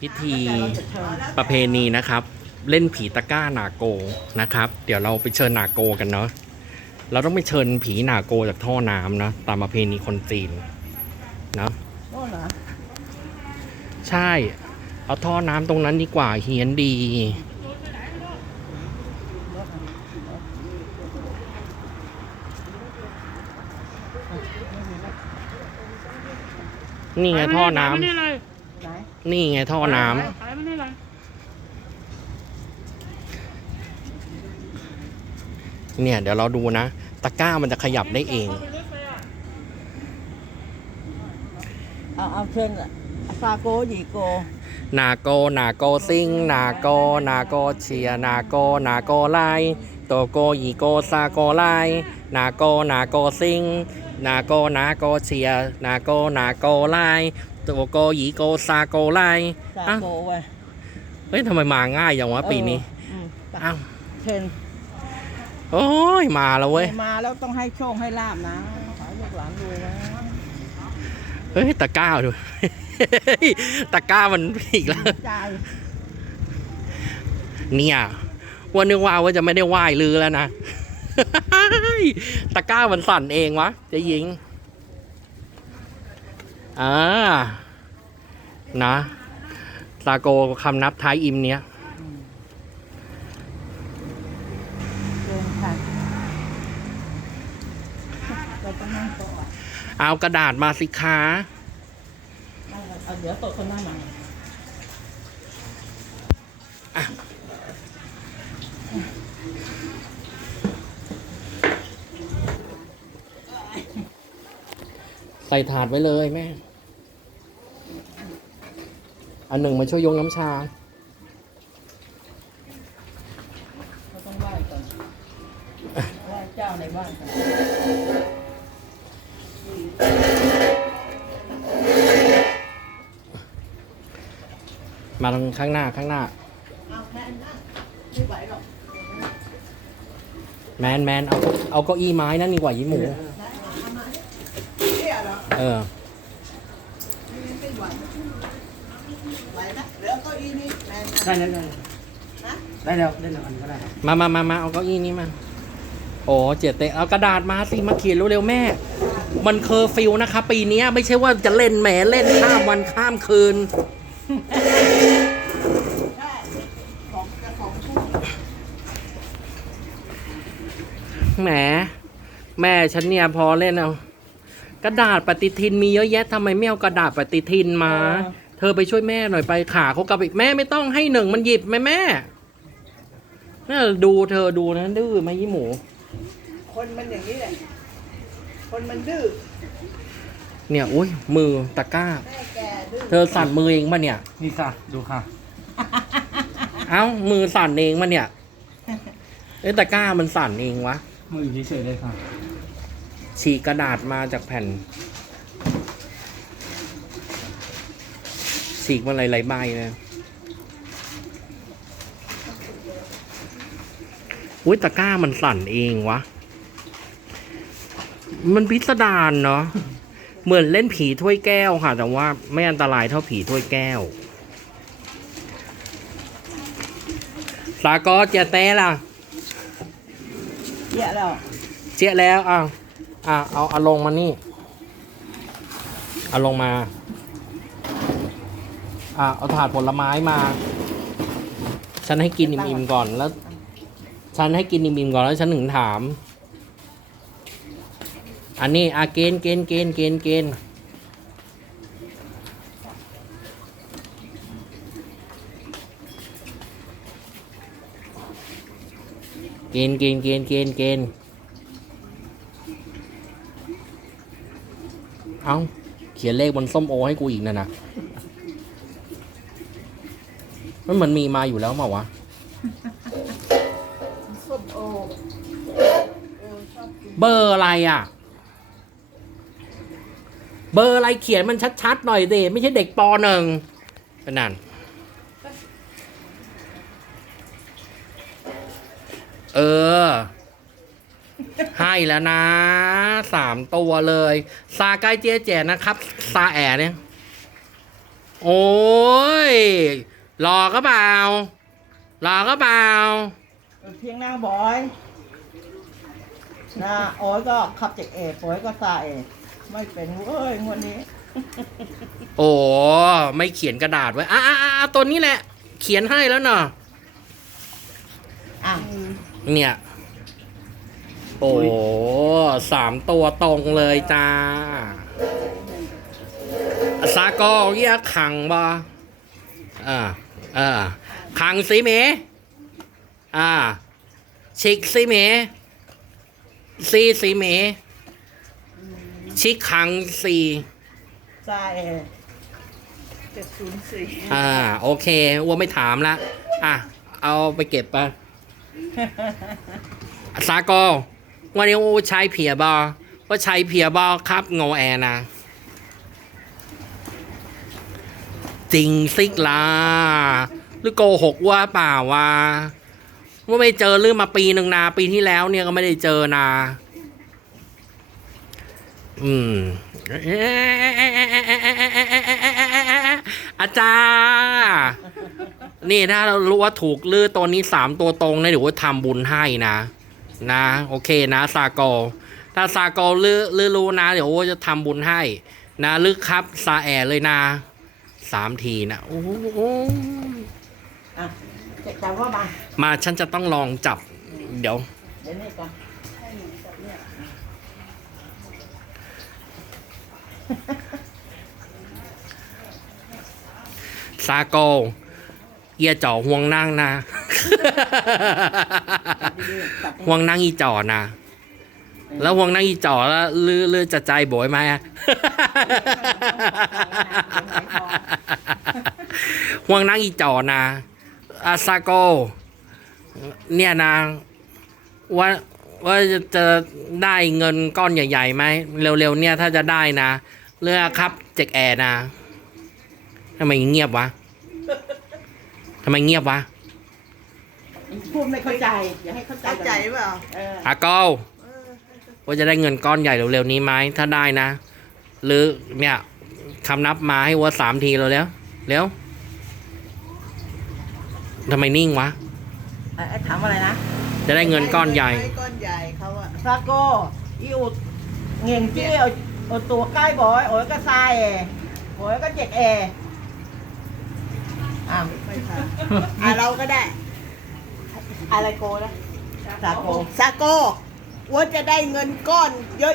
พิธีประเพณีนะครับ เล่นผีตะกร้านาโกนะครับ เดี๋ยวเราไปเชิญนาโกกันเนาะเราต้องไปเชิญผีนาโกจากท่อน้ำนะตามประเพณีคนจีนเนาะโน่นเหรอใช่ เอาท่อน้ำตรงนั้นดีกว่าเฮียนดีนี่ไงท่อน้ำ นนี่ไงท่อน้ำขายไม่ได้เลยเนี่ย เดี๋ยวเราดูนะ ตะกร้ามันจะขยับได้เอง เอาเอาเชิญซาโกหยีโก นาโก นาโกซิง นาโก นาโกเชีย นาโก นาโกไลโตโกยีโกซาโกไลนาโก นาโกซิง นาโก นาโกเชีย นาโก นาโกไล โตโกยีโกซาโกไลซาอ้าวโกไว้เฮ้ยทำไมมาง่ายอย่างวะปีนี้เอออืมไปอ้าวเชิญโอ้ยมาแล้วเว้ยมาแล้วต้องให้โชคให้ลาบนะขอให้ลูกหลานรวยนะเฮ้ยตะกร้าดูตะกร้ามันอีกแล้วใจายเนี่ยว่านึกว่าว่าจะไม่ได้ไหว้ลือแล้วนะตะกร้ามันสั่นเองวะเจะยิง อ่านะซาโกคำนับท้ายอิมเนี้ยเชิญค่ะเราต้องนั่งโต๊ะอะเอากระดาษมาสิคะนั่งเอาเดี๋ยวโต๊ะคนหน้าหนังใส่ถาดไว้เลยแม่ อันหนึ่งมาช่วยยกน้ำชาเราต้องไหว้ก่อนไหว้เจ้าในบ้านก่อนมาทางข้างหน้าข้างหน้า เอาแค่นั้นไม่ไหวหรอกแมนแมนเอาเอาเก้าอี้ไม้นั่นดีกว่ายี่หมูเนี่ยเหรอ เออ ไม่ไหวไหวนะเดี๋ยวเก้าอี้นี่แมนนะ ได้แล้วได้นะได้แล้วได้แล้วอันนี้ก็ได้ครับมามามามาเอาเก้าอี้นี้มา โอ้เจเตเอากระดาษมาสิมาเขียนเร็วๆแม่ มันเคอร์ฟิวนะคะ ปีเนี้ยไม่ใช่ว่าจะเล่นแหมเล่นข้ามวันข้ามคืนใช่ของจะของคู่แหม แม่ฉันเนี่ยพอเล่นเอา กระดาษปฏิทินมีเยอะแยะทำไมไม่เอากระดาษปฏิทินมา เธอไปช่วยแม่หน่อยไปขาเขากลับอีกแม่ไม่ต้องให้หนึ่งมันหยิบไหมแม่น่าดูเธอดูนะดื้อไหมยี่หมู คนมันอย่างนี้แหละ คนมันดื้อ เนี่ยอุ้ยมือตะกร้า แม่แกดื้อเธอสั่นมือเองมาเนี่ย นี่ค่ะ ดูค่ะ เอ้ามือสั่นเองมาเนี่ยเอ้ยตะกร้ามันสั่นเองวะ มืออยู่เฉยๆเลยค่ะ ฉีกกระดาษมาจากแผ่น ฉีกมาหลายๆใบเลยอุ้ยตะกร้ามันสั่นเองวะ มันพิสดารเนาะ เหมือนเล่นผีถ้วยแก้วค่ะ แต่ว่าไม่อันตรายเท่าผีถ้วยแก้ว สากอเจเต้ล่ะเยอะแล้ว เจ๊ะแล้วอะอะเอาเอาลงมานี่ เอาลงมา อะเอาถาดผลไม้มา ฉันให้กินอิ่มๆก่อนแล้ว ฉันให้กินอิ่มๆก่อนแล้วฉันถึงถาม อันนี้อะเกณฑ์เกณฑ์เกณฑ์เกณฑ์เกณฑ์เกณฑ์เกณฑ์เกณฑ์เกณฑ์เกณฑ์เอาเขียนเลขบนส้มโอให้กูอีกนะนะ มันเหมือนมีมาอยู่แล้วเปล่าวะส้มโอเอชอบกินเบอร์อะไรอะ เบอร์อะไรเขียนมันชัดๆหน่อยเดไม่ใช่เด็กปหนึ่งเป็นนั่นเออ ให้แล้วนะสามตัวเลย ซาใกล้เจ๊แจนะครับ ซาแอเนี่ย โอ้ย รอก็เปล่ารอก็เปล่าเพียงนางบอยนะโอ้ยก็ขับจากเอกโอ้ยก็ซาเอกไม่เป็นเว้ยงวดนี้ โอ้ไม่เขียนกระดาษไว้อะอะอะอะตัวนี้แหละ เขียนให้แล้วเนาะอะเนี่ย โอ้สามตัวตรงเลยจ้าซาโกเยี่ยขังบ่อ่า อ่าขังสิเมอ่าชิกสิเมซีสิเมชิกขังสีซาเอกเจ็ดศูนย์สี่อ่า โอเคอ้วไม่ถามละอะ เอาไปเก็บไปซาโกวันนี้อูใช้เพียบอว่าใช้เพียบอครับงอแอนะ จริงสิกลาหรือโกหกว่าเปล่าวะว่าไม่เจอเรื่องมาปีหนึ่งนาปีที่แล้วเนี่ยก็ไม่ได้เจอนา อืมอาจารย์นี่ถ้าเรารู้ว่าถูกลือตัวนี้สามตัวตรงนะเดี๋ยวว่าทำบุญให้นะ นะ โอเคนะซาโกถ้าซาโกลือลือรู้นะ เดี๋ยวว่าจะทำบุญให้ นะลึกครับซาแอเลยนะ สามทีนะโอ้โหอะเจ็ดแต่ว่ามามาฉันจะต้องลองจับ เดี๋ยว เดี๋ยวนี้ก่อนซาโกเอียจ่อห่วงนั่งนะ จับห่วงนั่งอีจ่อนะ แล้วห่วงนั่งอีจ่อแล้วลือลือจะใจโบยไหมอะห่วงนั่งอีจ่อนะอาซาโกเนี่ยนะว่าว่าจะจะได้เงินก้อนใหญ่ๆไหมเร็วๆเนี่ยถ้าจะได้นะเลือกครับเจกแอร์นะทำไมเงียบวะทำไมเงียบวะพูดไม่เข้าใจ อย่าให้เข้าใจเข้าใจเปล่าเอออาโก ว่าจะได้เงินก้อนใหญ่เร็วๆนี้ไหมถ้าได้นะ หรือเนี่ยคำนับมาให้วัวสามทีเลยแล้วเร็วทำไมนิ่งวะไอ้ไอ้ถามอะไรนะ จะได้เงินก้อนใหญ่ ก้อนใหญ่เขาอะซาโก้อีอุดเงียงเจี้ยวเอาตัวใกล้บอยโอ้ยก็ซาเอโอ้ยก็เจ็ดเออะไม่ค่ะอะเราก็ได้ อะไรโกนะซาโกซาโก้ ว่าจะได้เงินก้อน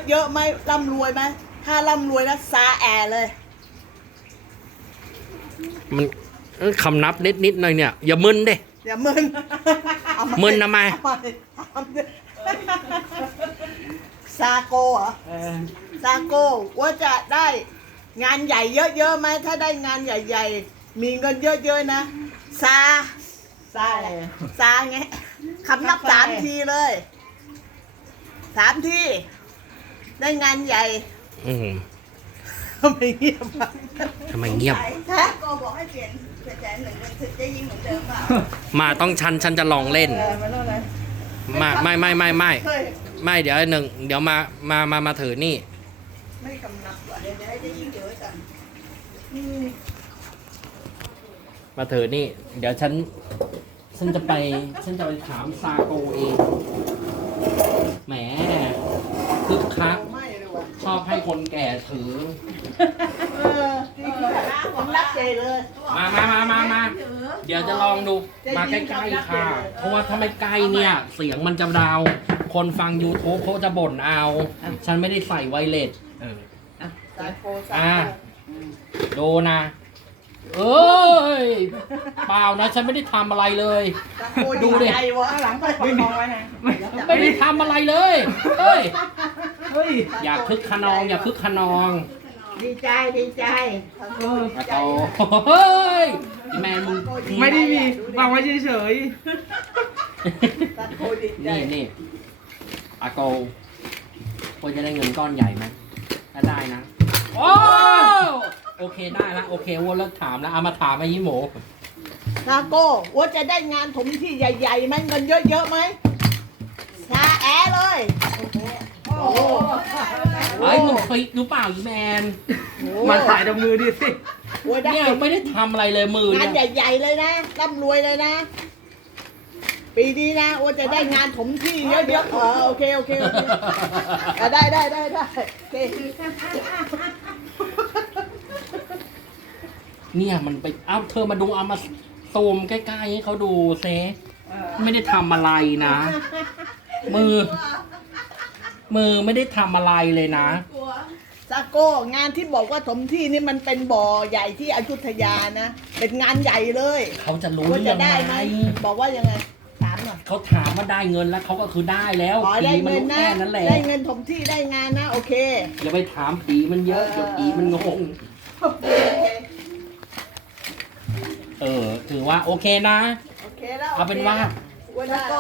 เยอะๆไหมร่ำรวยไหมถ้าร่ำรวยนะซาแอเลย มันเอ้ยคำนับนิดๆหน่อยเนี่ย อย่ามึนเด้ อย่ามึนเอามึนทำไม เอาเอาซาโกเหรอ เออซาโก้ว่าจะได้งานใหญ่เยอะๆไหมถ้าได้งานใหญ่ๆ มีเงินเยอะๆนะ ซา ซาเอซาไงคำนับสามทีเลย สามทีได้งานใหญ่อืมทำไมเงียบอะทำไมเงียบถ้าโกบอกให้เปลี่ยนเป็นแสนหนึ่งถึงจะยิงเหมือนเดิมเปล่ามาต้องชันฉันจะลองเล่น เออมาโน่นเลยมาไม่ไม่ไม่ไม่เคยไม่เดี๋ยวหนึ่งเดี๋ยวมามามามาถือนี่ ไม่กำนับว่ะเดี๋ยวจะให้จะยิงเยอะจังมาถือนี่ เดี๋ยวฉัน ฉันจะไป ฉันจะไปถามซาโกเอง แหมคึกคักไม่เลยว่ะชอบให้คนแก่ถือเออจริงๆผมรักเจเลยมามามามามาเดี๋ยวจะลองดู มาใกล้ๆค่ะ เพราะว่าถ้าไม่ใกล้เนี่ย เสียงมันจะดาว คนฟัง YouTube เขาจะบ่นเอา ฉันไม่ได้ใส่ไวเลสเออซาโกซาอ่าโกดูนะ เอ้ยเปล่านะฉันไม่ได้ทำอะไรเลยซาโกดูดิ ใจวะข้างหลังไปประคองไว้นะไม่ได้ทำอะไรเลยเฮ้ยเฮ้ย อย่าคึกขนอง อย่าคึกขนองดีใจดีใจซาโกอะโตเฮ้ยแมนมึงไม่ได้มีวางไว้เฉยซาโกดีใจนี่นี่อาโกควรจะได้เงินก้อนใหญ่ไหมถ้าได้นะ โอ้ โอเคได้ละโอเควัวเลิกถามแล้วเอามาถามไอ้ยี่หมูซาโก้ว่าจะได้งานถมที่ใหญ่ๆไหมเงินเยอะๆไหมซาแอเลย โอ้โหเฮ้ยมึงเคยรู้เปล่าอีแมนๆมาถ่ายตรงมือดิสิโอ้ยได้เนี่ยไม่ได้ทำอะไรเลยมืองานเนี่ยใหญ่ ๆ เลยนะร่ำรวยเลยนะ ปีนี้นะโอ้จะได้งานถมที่เยอะๆเออโอเคโอเคโอเคอะได้ได้ได้ได้โอเค เนี่ยมันไปเอ้าเธอมาดูเอามาซูมใกล้ๆให้เขาดูเซไม่ได้ทำอะไรนะ มือ มือไม่ได้ทำอะไรเลยนะ ซาโก้งานที่บอกว่าถมที่นี่มันเป็นบ่อใหญ่ที่อยุธยานะ เป็นงานใหญ่เลยเขาจะรู้ว่าเรื่จะองได้ไหไหมมบอกว่ายังไงถามหน่อยเขาถามว่าได้เงินแล้วเขาก็คือได้แล้วขอได้ผีมันเงินรู้นะแค่นั้นแหละได้เงินถมที่ได้งานนะ โอเค อย่าไปถามผีมันเยอะเดี๋ยวผีมันงง ถือว่าโอเคนะ โอเคแล้วเอาเป็นว่าวันตะนี้โก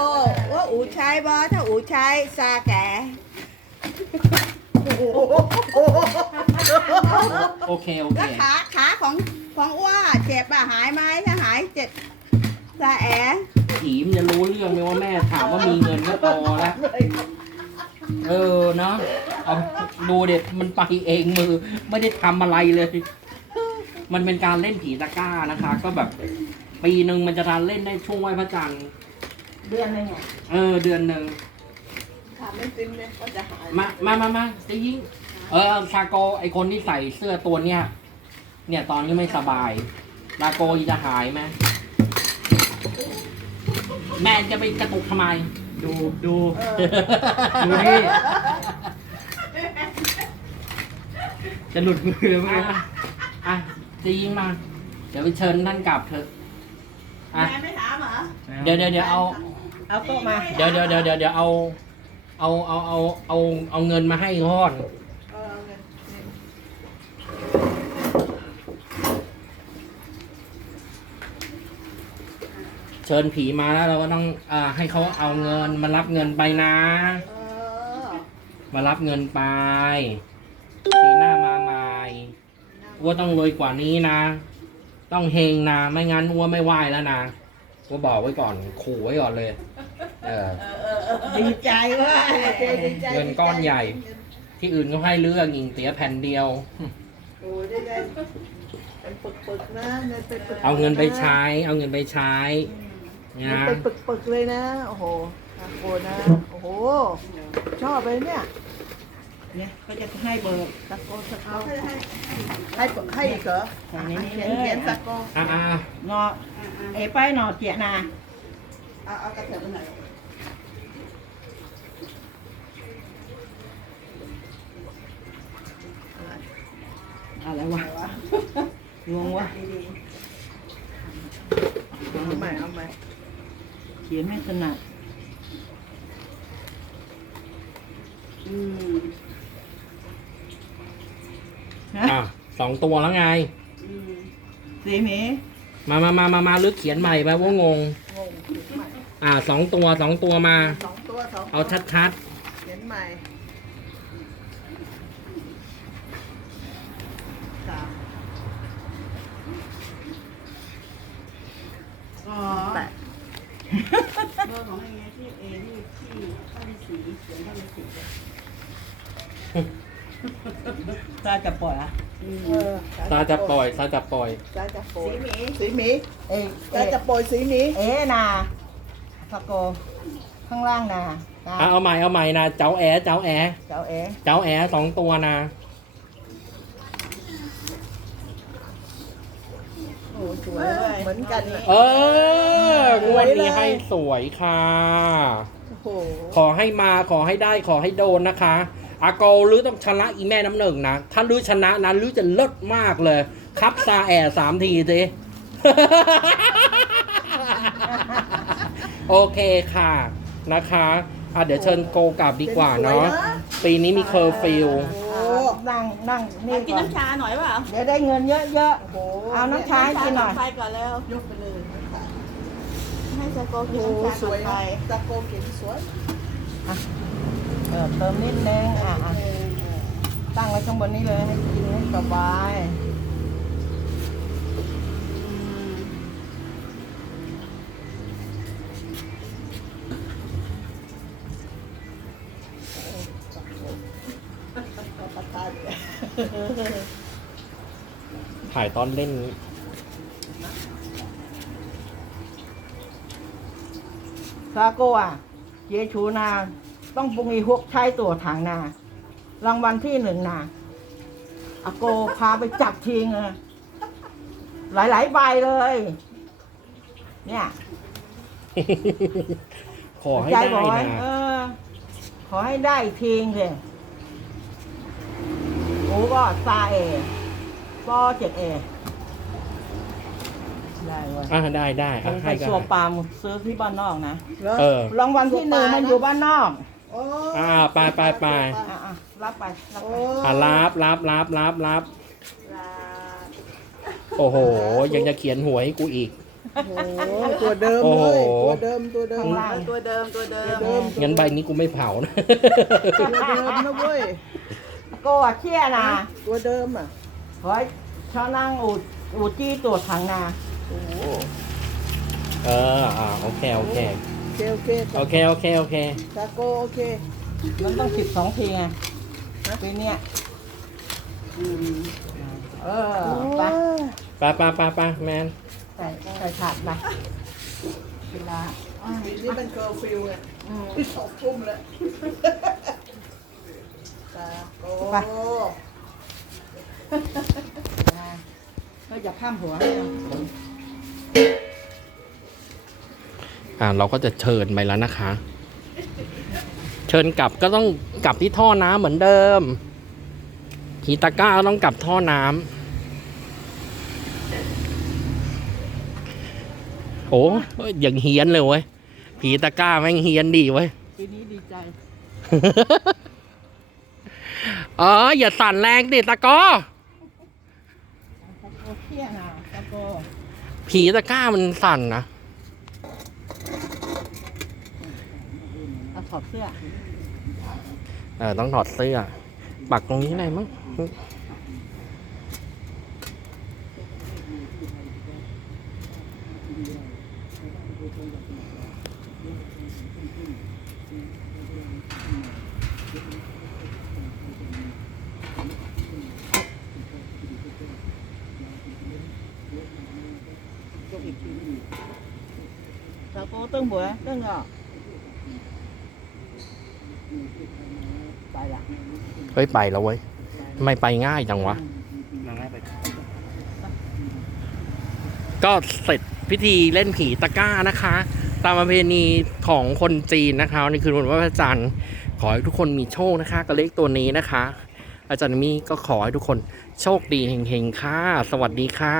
ว่าอูใช้บอถ้าอูใช้ซาแก่โอเค โอเค แล้วขาขาของของอ้ว่าเจ็บอะหายไหมถ้าหายเจ็บซาแอผีมันจะรู้เรื่องไหมว่าแม่ถามว่ามีเงินก็พอแล้วเออเนาะเอาดูเด็ดมันไปเองมือ ไม่ได้ทำอะไรเลย มันเป็นการเล่นผีตะกร้านะคะ ก็แบบปีหนึ่งมันจะทานเล่นได้ช่วงไหว้พระจันทร์เดือนหนึงอะเออ เดือนหนึ่งถามไม่ซิมเลยว่าจะหายมามามามาจะยิงเออซาโกไอคนที่ใส่เสื้อตัวเนี้ยเนี่ยตอนนี้ไม่สบายลาโกจะหายไหมแม่จะไปกระตุกทำไม ดูดูดูนี่จะหลุดมือเลยเมื่ออะ กี้อะจะยิงมา เดี๋ยวไปเชิญท่านกลับเถอะอะแม่ไม่ถามเหรอเดี๋ยวเดี๋ยวเดี๋ยวเอา เอาโต๊ะมา เดี๋ยวเดี๋ยวเดี๋ยวเดี๋ยวเดี๋ยวเอาเอาเอาเอาเอาเอาเงินมาให้ก่อนเออเนี่ยเชิญผีมาแล้วเราก็ต้องอ่าให้เขาเอาเงินมารับเงินไปนะ เออมารับเงินไปปีหน้ามาใหม่ อ้ว่าต้องรวยกว่านี้นะ ต้องเฮงนะไม่งั้นอ้ว่าไม่ไหวแล้วนะอ้ว่าบอกไว้ก่อนขู่ไว้ก่อนเลย เออ ดีใจเว่าโอเคดีใจเงินก้อนใหญ่ ที่อื่นก็ให้เลือกยิงเสียแผ่นเดียว โอ้ยได้ได้เป็นปึกๆนะเงินเป็นปึกๆเอาเงินไปใช้ เอาเงินไปใช้เงินนะเป็นปึกๆเลยนะ โอ้โหน่ากลัวนะ โอ้โห ชอบเลยเนี่ย เนี่ยเขาจะให้เบอร์ตะโกนตะโกนให้ให้อีกเหรอตรงนี้เขียนเขียนตะโกอ่างอเอ้ไปหนอเจียนาเอาเอากระเถิบไปหน่อยอะไรวะงงวะเอาใหม่เอาใหม่เขียนไม่ถนัดอืม นะ อะ สองตัวแล้วไง อืมสีหมีมามามามามาลึกเขียนใหม่ไปว่างง งงเขียนใหม่อ่าสองตัวสองตัวมา สองตัวสองตัวเอาชัดเขียนใหม่สามอ๋อแปดเบอร์ของไอ้ไงที่เอที่ที่ท่านสีเขียนท่านสีตาจะปล่อยอะอืม เออๆซาจะปล่อยซาจะปล่อยซาจะโปรสียหมีสีหมีเอ้ซาจะโปรยสีหมีเอ๊นาสะโกข้างล่างนาอะเอาใหม่เอาใหม่นะเจ้าแอเจ้าแอเจ้าเอ๊เจ้าแอสองตัวนะโอ้สวยเหมือนกันเลยเอองวดนี้ให้สวยค่ะ โอ้โหขอให้มาขอให้ได้ขอให้โดนนะคะ อาโกหรือต้องชนะอีแม่น้ำหนึ่งนะ ถ้าลือชนะนั้นลือจะเลิศมากเลย ครับซาแอร์สามทีสิ โอเคค่ะนะคะอะเดี๋ยวเชิญโกกลับดีกว่าเนาะ ปีนี้มีเคอร์ฟิว โอ้นั่งนั่งนี่กินก่อนน้ำชาหน่อยเปล่าเดี๋ยวได้เงินเยอะโอ้โหๆเอาน้ำชาให้กินหน่อย ไฟก่อนแล้ว ยกไปเลยให้สะโกโอ้โหกินน้ำชาสวยไปนะตะโกนเขียนสวย เออเติมนิดนึงอะอะตั้งไว้ข้างบนนี้เลยให้กินให้สบายประทานถ่ายตอนเล่นซาโกอะเยชูนา ต้องปุงอีหกใช้ตัวถังนารางวัลที่หนึ่งนาอาโกพาไปจับทิงอะหลายๆใบเลย เนี่ย ขอให้ใจได้บอกไว้นะเออขอให้ได้ทิงเลยโอ้ก็ซาเอปอเจ็ดเอได้เว้ยอะได้ได้อะไปให้ก็ชัวปาล์มซื้อที่บ้านนอกนะ เออรางวัลที่หนึ่งมันอยู่บ้านนอก โอ้อ่าไปไปไปอะอะรับไปรับโอ้ไปอะรับรับรับรับรับลาโอ้โห ยังจะเขียนหัวยให้กูอีก โหตัวเดิมโอ้เลโหยตัวเดิมตัวเดิมข้างล่าง ตัวเดิมตัวเดิมเดิมงั้นใบนี้กูไม่เผานะ ตัวเดิมนะเว้ย โก็เชี่ยนะตัวเดิมอะขอให้ชาวนั่งอูดอูจี้ตัวถังนาโอ้โหเอออ่าโอเคโอเคโอ เคโอเคโอเคโอเคโอเคซาโกโอเค มันต้องสิบสองทีไงปีเนี้ยเออไปไปไปไปไปแมนใส่ใส่ถาดไปเวลาอะปีนี้มันเคอร์ฟิวไงอืมสองทุ่มแล้วซาโกไปเราอย่าข้ามหัว อ่าเราก็จะเชิญไปแล้วนะคะ เชิญกลับก็ต้องกลับที่ท่อน้ำเหมือนเดิมฮีตาก้าก็ต้องกลับท่อน้ำโอ้ยอย่างเฮียนเลยเว้ยผีตาก้าแม่งเฮียนดีเว้ยปีนี้ดีใจอ๋ออย่าสั่นแรงดิตะกอโอเชี่ยนะตะโกผีตะกร้ามันสั่นนะ เอา ถอดเสื้อ เออต้องถอดเสื้อ ปักตรงนี้ได้มั้งยกอีกทีตะโกตึ้งหัวตึ้ง เฮ้ยไปแล้วเว้ยทำไมไปง่ายจังวะ ก็เสร็จพิธีเล่นผีตะกร้านะคะ ตามประเพณีของคนจีนนะคะในคืนวันพระจันทร์ขอให้ทุกคนมีโชคนะคะกับเลขตัวนี้นะคะ อาจารย์มีก็ขอให้ทุกคนโชคดีเฮงๆค่ะ สวัสดีค่ะ